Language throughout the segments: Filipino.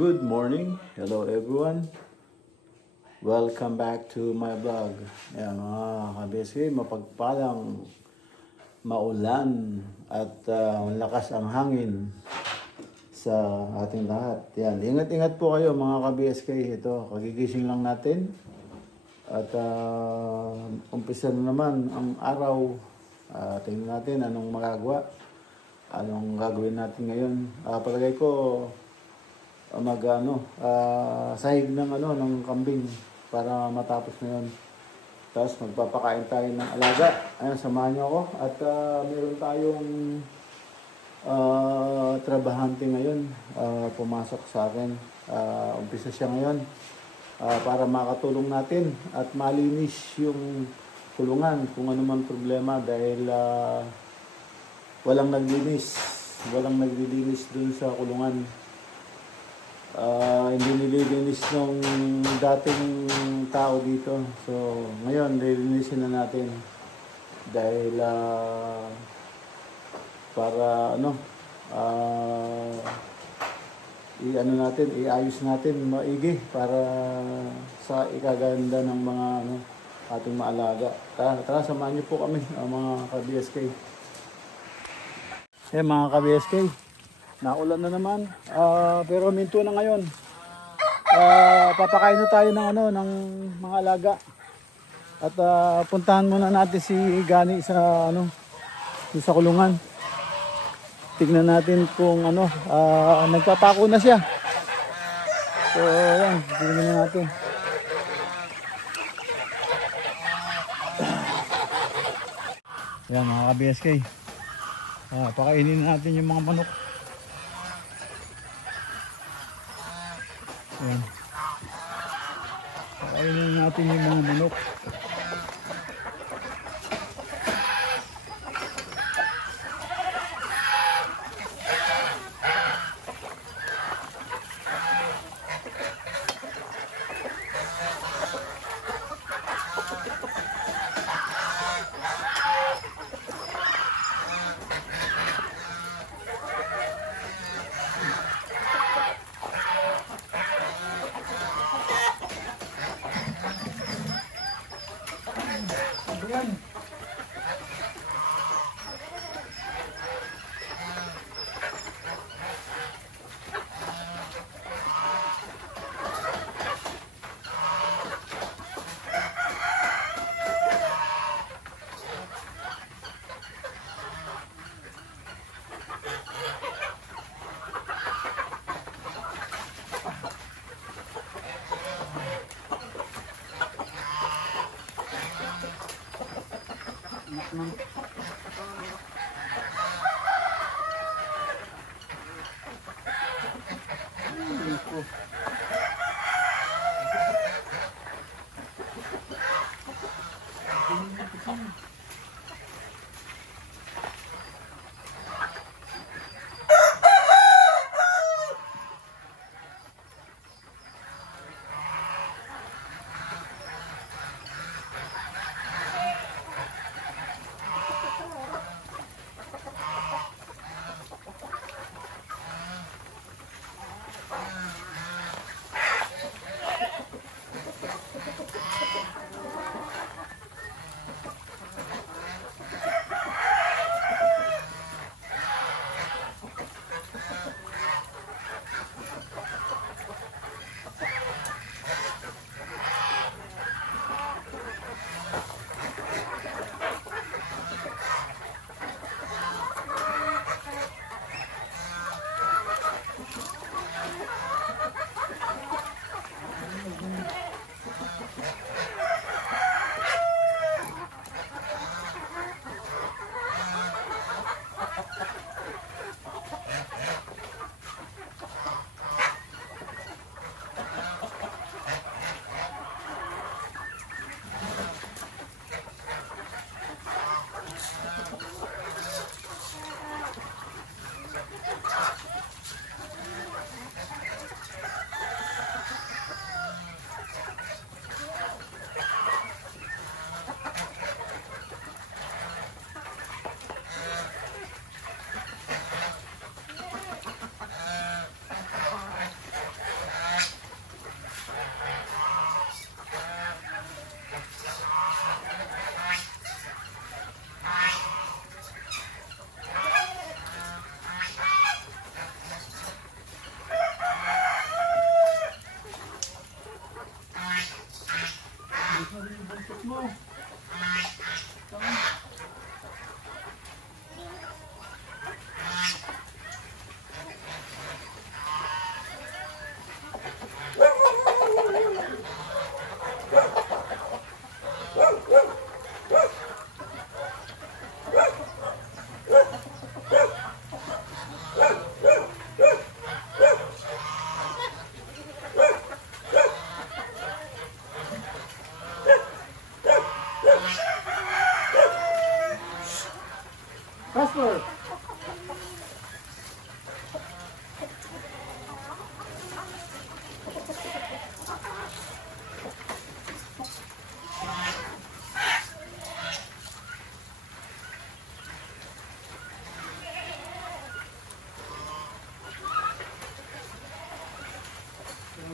Good morning, hello everyone. Welcome back to my vlog. Ayan mga ka-BSK, mapagpalang maulan at malakas ang hangin sa ating lahat. Yan, ingat-ingat po kayo mga ka-BSK. Ito, kagigising lang natin. At umpisa na naman ang araw. Tingnan natin anong magagawa. Anong gagawin natin ngayon. Palagay ko sahig ng kambing para matapos na yun. Tapos magpapakain tayo ng alaga. Ayan, samahan niyo ako. At meron tayong trabahante ngayon. Pumasok sa akin. Umpisa siya ngayon. Para makatulong natin at malinis yung kulungan kung ano man problema dahil walang naglilinis dun sa kulungan. Hindi nililinis ng dating tao dito. So ngayon nililinisin na natin dahil para iayos natin maigi para sa ikaganda ng mga ating maalaga. Tara, samahan niyo po kami mga ka-BSK. Mga ka-BSK, naulan na naman, pero minto na ngayon. Papakain na tayo ng mga alaga. At puntahan muna natin si Gani sa sa kulungan. Tignan natin kung nagpapako na siya. So yan, tignan na natin. Yan mga ka-BSK, pakainin natin yung mga manok. Ayan. Pakainin natin yung mga manok.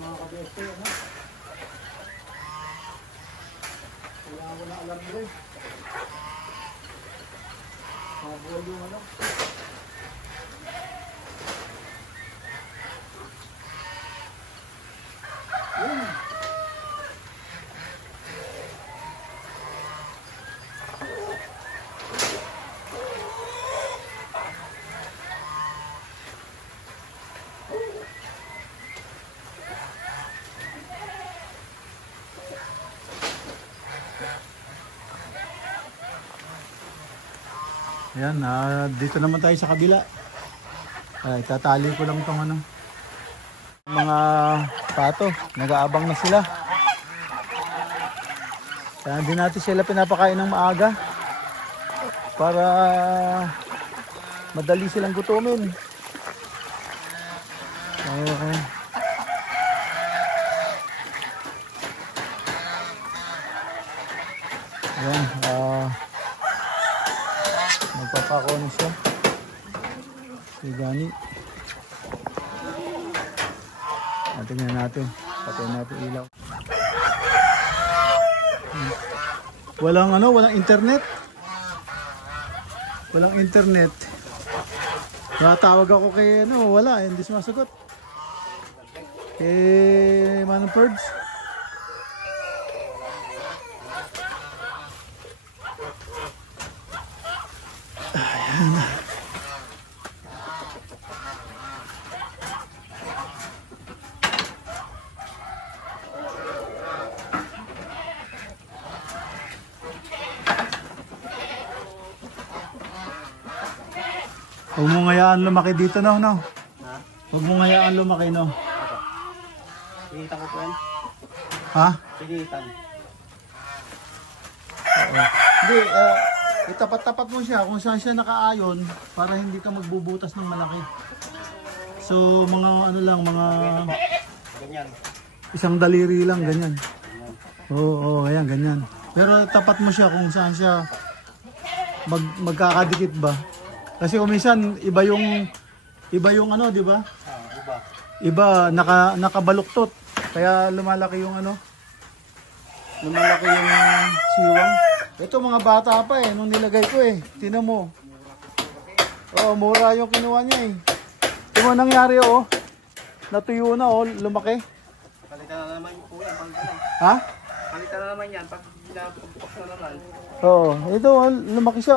mga kabeste, ano? Kaya wala alam nila eh. Mabuhay yung ano. Yun. Ayan, dito naman tayo sa kabila. Itatali ko lang itong ano. Mga pato, nag-aabang na sila. Kaya hindi natin sila pinapakain ng maaga. Para madali silang gutumin. Ayan, magpapako na siya. Si Gani. Tingnan natin. Patayin natin ilaw. Walang internet. Walang internet. Natawag ako kay wala, hindi sumasagot. Manong Perds. Ayan. Huwag mo ngayaan lumaki dito, no? Ha? Huwag mo ngayaan lumaki, no? Sigitan ko po yan. Ha? Sigitan. Hindi, itapat-tapat mo siya kung saan siya nakaayon para hindi ka magbubutas ng malaki. So, mga ano lang, mga... Ganyan. Isang daliri lang, ganyan. Oo, ayan, ganyan. Pero tapat mo siya kung saan siya magkakadikit ba. Kasi minsan iba yung ano, di ba? Iba nakabaluktot. Kaya lumalaki yung ano. Lumalaki yung siwang. Ito mga bata pa nung nilagay ko Tingnan mo. Oh, mura yung kinuha niya Ito mo nangyari Natuyo na lumaki. Palitan na naman po yan. Ha? Palitan na naman yan pag pinabukas na naman. Oo, ito lumaki siya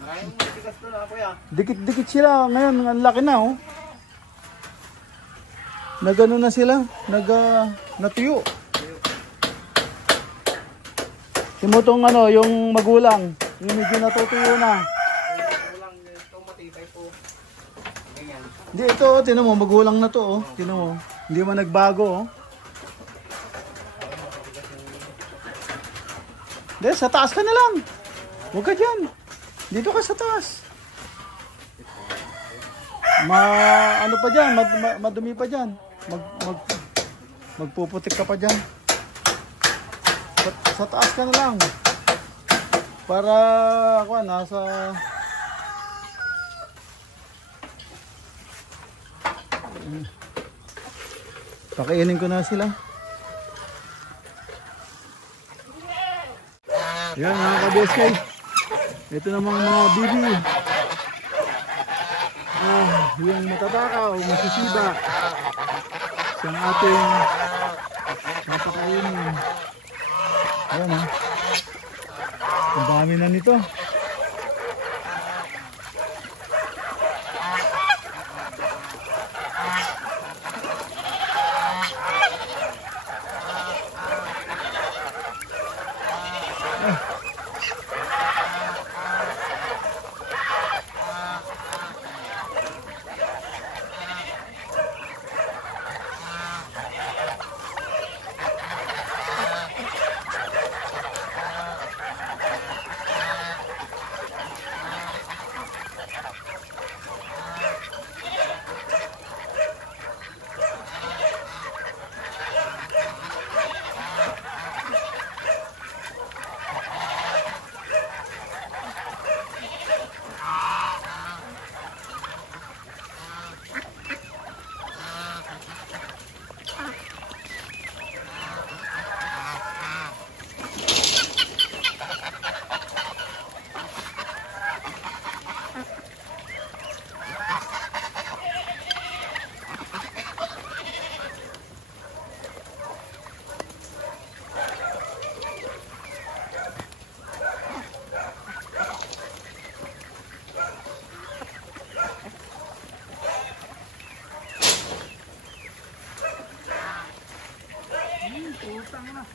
Maraming tigas doon kuya. Dikit-dikit sila. Ngayon, ang laki na Nagano na sila. Natuyo. Timutong yung magulang. Yung medyo natutuyo na. Magulang, ito matibay po. Ganyan. Hindi, ito, tinan mo, magulang na to Tinan mo. Hindi man nagbago Hindi, sa taas ka na lang. Huwag ka dyan. Dito ka sa taas. Ano pa dyan, madumi pa dyan. Magpuputik ka pa dyan. Sa taas ka na lang. Para nasa pakainin ko na sila. Yan mga kabeskay. Ito namang mga bibi. Yung matatakaw, masisiba. Siyang ating napakainin. Ayan ang dami na nito. Putang na.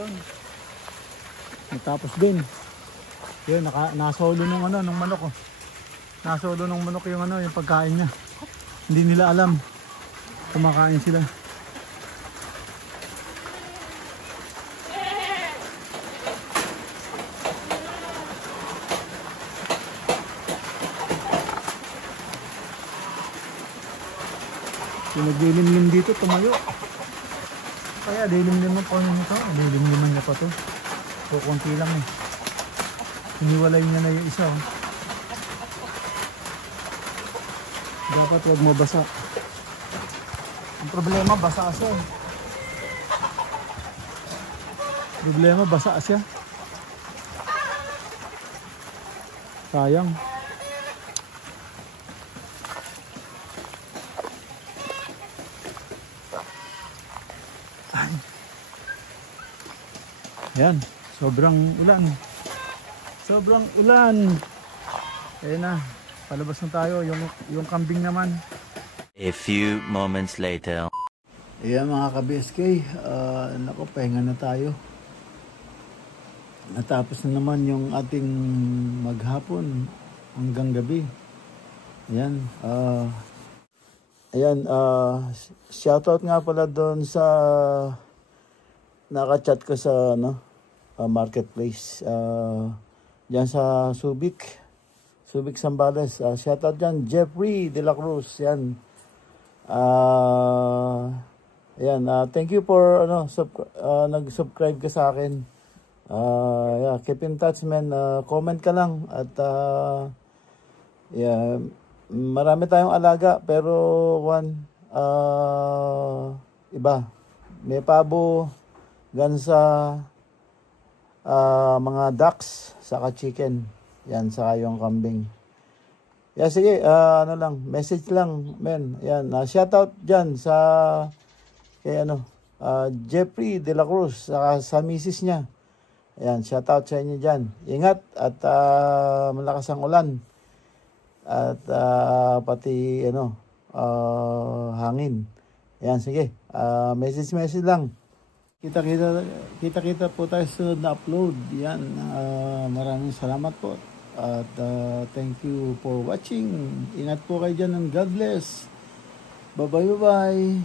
Yun. Natapos din. Yun, nasolo nung ano, nung manok oh. Nasolo nung manok yung ano, yung pagkain niya. Hindi nila alam. Kumakain sila. Yung naglilimlim dito, tumayo. Kaya lilimliman pa nito. Lilimliman niya pa to. So, konti lang eh. Hiniwalay niya na yung isa oh. Dapat huwag mabasa. Ang problema, basa siya. Problema, basa siya. Sayang. Ayan, sobrang ulan. Sobrang ulan. Ayan na, palabas na tayo. Yung kambing naman. A few moments later. Ayan mga ka-BSK, naku, pahinga na tayo. Natapos na naman yung ating maghapon hanggang gabi. Ayan, shoutout nga pala doon sa naka-chat ko sa marketplace. Diyan sa Subic Zambales. Shoutout dyan, Jeffrey De La Cruz. Yan. Ayan, thank you for nag-subscribe ka sa akin. Keep in touch man. Comment ka lang at marami tayong alaga pero iba. May pabo, gansa, mga ducks, saka chicken. Yan, saka yung kambing. Sige, message lang, men. Yan, shoutout dyan sa kay Jeffrey De La Cruz, saka sa misis niya. Yan, shoutout sa inyo dyan. Ingat at malakas ang ulan. At pati hangin. Yan, sige. Message lang. Kita po tayo sa sunod na upload. Yan, maraming salamat po. At thank you for watching. Ingat po kayo dyan and God bless. Bye-bye.